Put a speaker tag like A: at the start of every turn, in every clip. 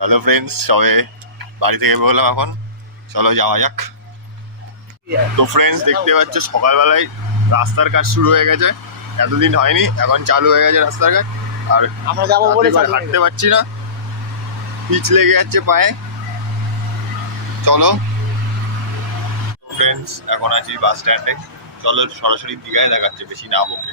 A: Hello friends সবে বাড়ি থেকে বেরোলাম এখন। চলো যাওয়া যাক। তো ফ্রেন্ডস দেখতে পাচ্ছ সকালবেলায় রাস্তার কাজ শুরু হয়ে গেছে। এতদিন হয়নি এখন চালু হয়ে গেছে রাস্তার কাজ। আর
B: আমরা যাব বলে
A: হাঁটতে পারছি না। পিচ লেগে যাচ্ছে পায়ে। চলো। ফ্রেন্ডস এখন আছি বাস স্ট্যান্ডে। চলো সরাসরি দীঘায় দেখাচ্ছে বেশি না বকে।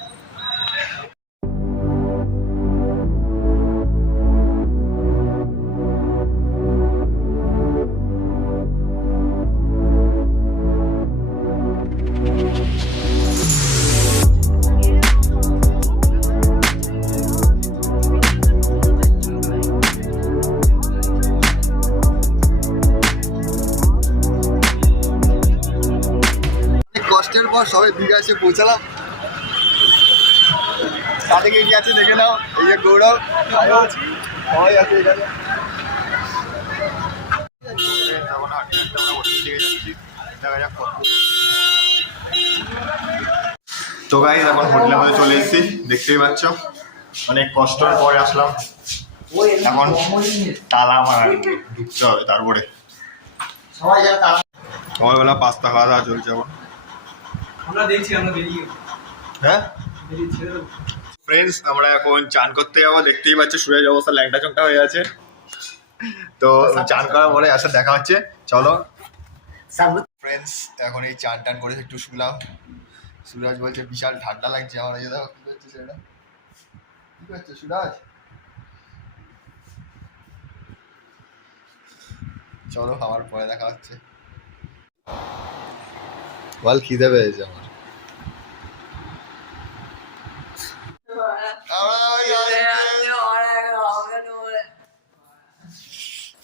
A: কষ্টের পর সবাই দীঘা এসে পৌঁছালাম। তাতে কে কি আছে দেখে নাও এই যে গৌরব সবাই আছে এখানে। হোটেল। তো গাই এখন হোটেলের মধ্যে চলে এসেছি দেখতেই পাচ্ছ। অনেক কষ্টের পরে আসলাম। এখন তালা মারা ঢুকতে হবে তারপরে
B: সবাই
A: সকালবেলা পাস্তা খাওয়া দাওয়া চলছে এখন।
C: আমরা দেখছি আমরা বেরিয়ে
A: হ্যাঁ? ফ্রেন্ডস আমরা এখন চান করতে যাব দেখতেই পাচ্ছি সুরের অবস্থা ল্যাংটা চোখটা হয়ে আছে। তো চান করার পরে আসলে দেখা হচ্ছে চলো। ফ্রেন্ডস এখন এই চান টান করে একটু শুলাম সুরাজ বলছে বিশাল ঠান্ডা লাগছে আমার এই দেখো কি করছে সেটা? কি করছে সুরাজ চলো খাবার পরে দেখা হচ্ছে। বল খিদে পেয়েছে আমার।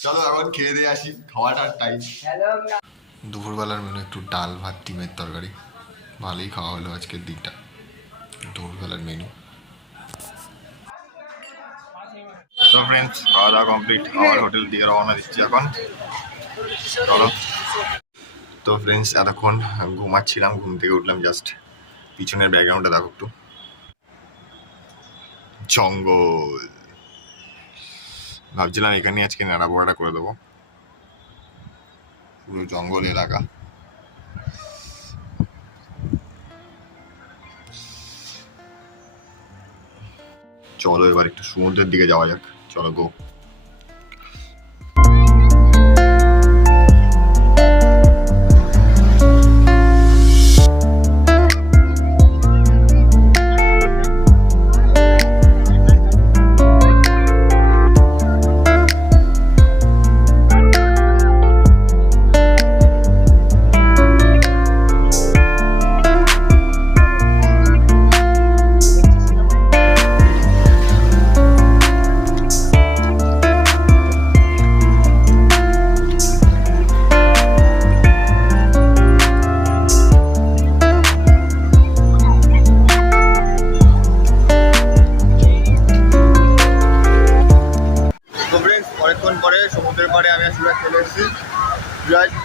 A: চলো এখন খেয়ে দিয়ে আসি খাওয়াটার টাইম দুপুরবেলার মেনু একটু ডাল ভাত, ডিমের তরকারি। ভালোই খাওয়া হলো আজকের দিনটা। দুপুরবেলার মেনু তো ফ্রেন্ডস খাওয়া দাওয়া কমপ্লিট আমার হোটেল দিয়ে রওনা দিচ্ছি এখন। চলো। তো ফ্রেন্ডস এতক্ষণ ঘুমাচ্ছিলাম ঘুম থেকে উঠলাম জাস্ট পিছনের ব্যাকগ্রাউন্ডটা দেখো একটু। জঙ্গল। ভাবছিলাম এখানে আজকে নেড়া পোড়াটা করে দেবো। পুরো জঙ্গল এলাকা। চলো এবার একটু সমুদ্রের দিকে যাওয়া যাক। চলো গো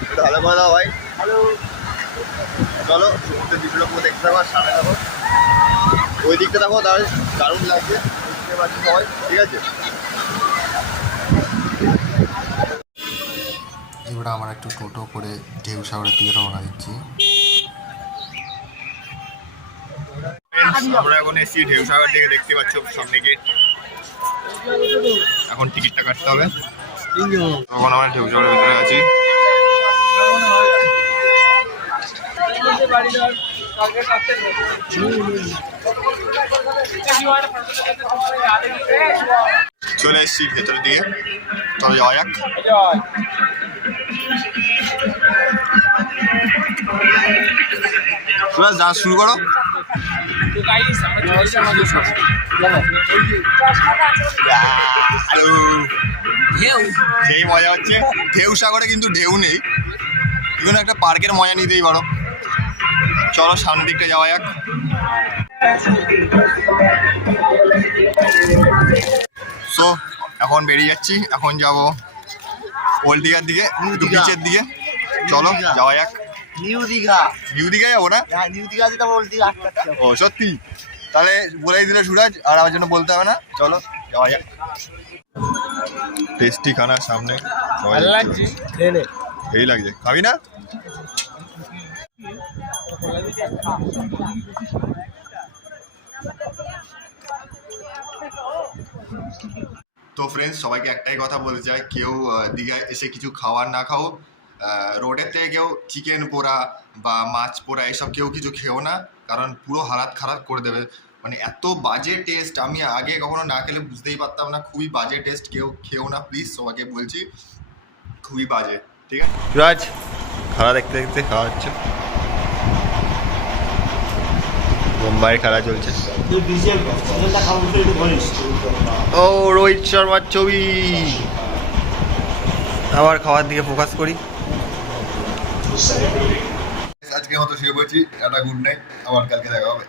A: একটু ভালো করে দাও ভাই চলো সমুদ্রের দৃশ্যটা দেখতে থাকো আর সামনে থাকো। ওই দিকটা দেখো তাহলে দারুণ লাগছে। দেখতে পাচ্ছি সবাই ঠিক আছে?
D: এবার আমরা একটু টোটো করে ঢেউ সাগরের দিকে রওনা দিচ্ছি।
A: আমরা এখন এসেছি ঢেউ সাগর দিকে দেখতে পাচ্ছ সামনে গেট এখন টিকিটটা কাটতে হবে। তখন আমরা ঢেউ সাগরের ভিতরে আছি। চলে এসছি ভেতরের দিকে। চলো যাওয়া যাক। সুরাজ ডান্স শুরু করো। সেই মজা হচ্ছে। ঢেউ সাগরে কিন্তু ঢেউ নেই। এগুলো একটা পার্কের মজা নিতেই পারো। চলো সামনের দিকটা যাওয়া যাক। সো এখন বেরিয়ে যাচ্ছি এখন যাব ওল্ড দিঘার দিকে বিচের দিকে। চলো যাওয়া যাক।
B: নিউ দীঘা।
A: নিউ দিঘায় যাব না?
B: হ্যাঁ নিউ দীঘা যেটা ওল্ড দীঘা
A: ও সত্যি? তাহলে বলেই দিলে সুরাজ আর আমার জন্য বলতে হবে না। চলো যাওয়া যাক। টেস্টি খানা সামনে। এই লাগছে। খাবি না? তো ফ্রেন্ডস সবাইকে একটাই কথা বলতে চাই কেউ দীঘায় এসে কিছু খাওয়ার না খাও। রোডের থেকে কেউ চিকেন পোড়া বা মাছ পোড়া এসব কেউ কিছু খেও না, কারণ পুরো হালাত খারাপ করে দেবে। মানে এত বাজে টেস্ট আমি আগে কখনো না খেলে বুঝতেই পারতাম না, খুবই বাজে টেস্ট কেউ খেও না প্লিজ সবাইকে বলছি, খুবই বাজে, ঠিক আছে? খাওয়া দেখতে দেখতে খাওয়া হচ্ছে। বোম্বাইয়ের খেলা চলছে। ও রোহিত শর্মার ছবি। আবার খাওয়ার দিকে ফোকাস করি। আজকে মতো শুয়ে পড়ছি একটা গুড নাইট আবার কালকে দেখা হবে।